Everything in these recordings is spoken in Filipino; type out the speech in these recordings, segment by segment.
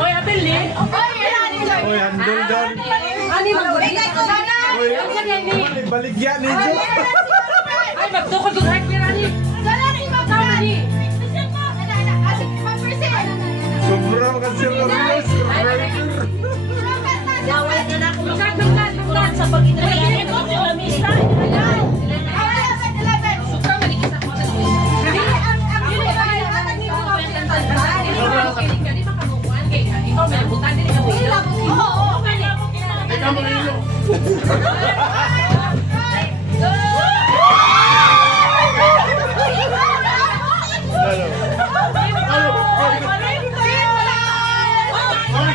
Oy, abil ni. Oy, handol down. Ani magbalik ka sana. Oy, Ani baligya ni Jo. ay magtukod kung hike ni ani. Sana ni magtawa ni. Sobrang kasi Lourdes. Dawat na ako. Magkat sa pag-inay ko si Lamista.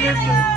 Hello.